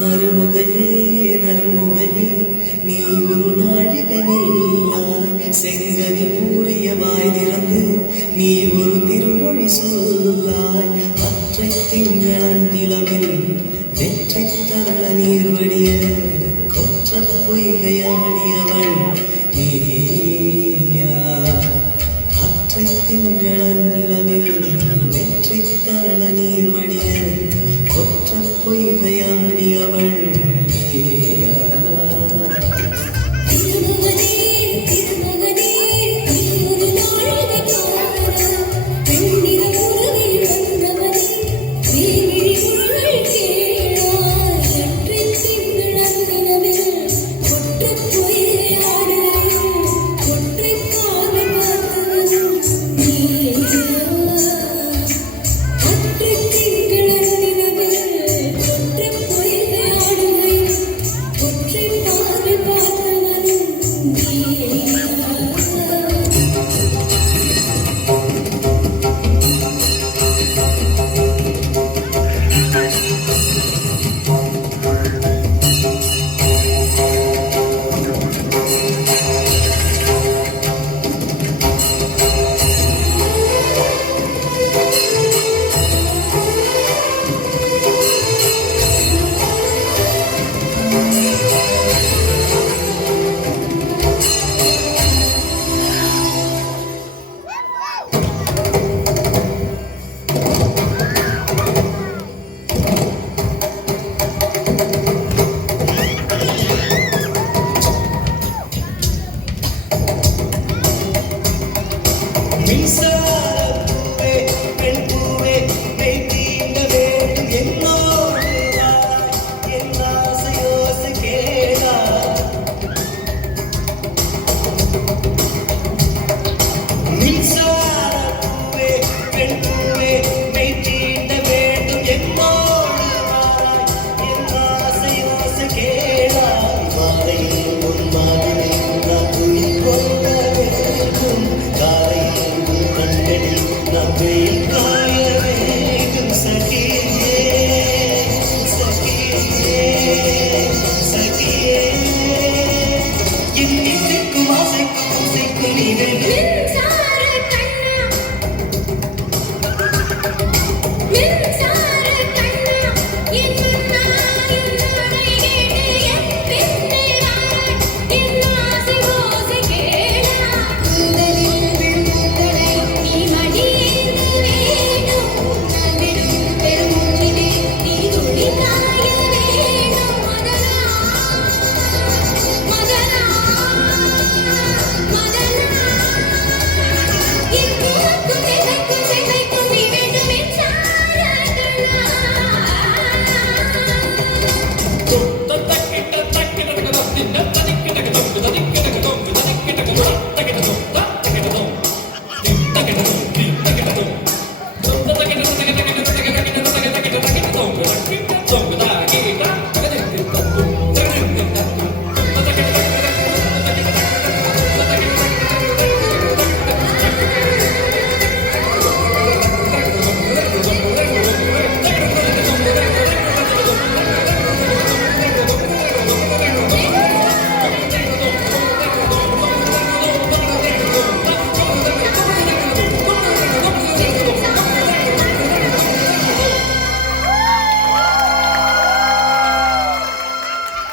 நறுமுகையே நறுமுகையே நீ ஒரு நாழிகையாய் செங்கனி கூறிய வாய் திறந்து நீ ஒரு திருமொழி சொல்லாய் அற்றை திங்களன் நிலவில் வெற்றை தரள நீர் வடிய கொற்ற பொய்கையாடியவள் நீயா அற்றை திங்களன் நிலவில் வெற்றை தரள நீர் வடிய கொற்ற பொய்கையாடியவள் நீயா மின்சாரப்பூவே பெண் பூவே மெய் தீண்ட வேண்டும் என்னோடு என் ஆசையோசை கேளா மின்சாரப்பூவே பெண் பூவே மெய் தீண்ட வேண்டும் என்னோடு என் ஆசையோசை கேளா மாலையில் உன் மாதிரி நான் துயில் கொள்ள வேண்டும் காலையில் வெயில் காய வேண்டும் சகியே சகியே சகியே என் இசைக்கும் ஆசைக்கும் பூசைக்கும் நீ வேண்டும் It's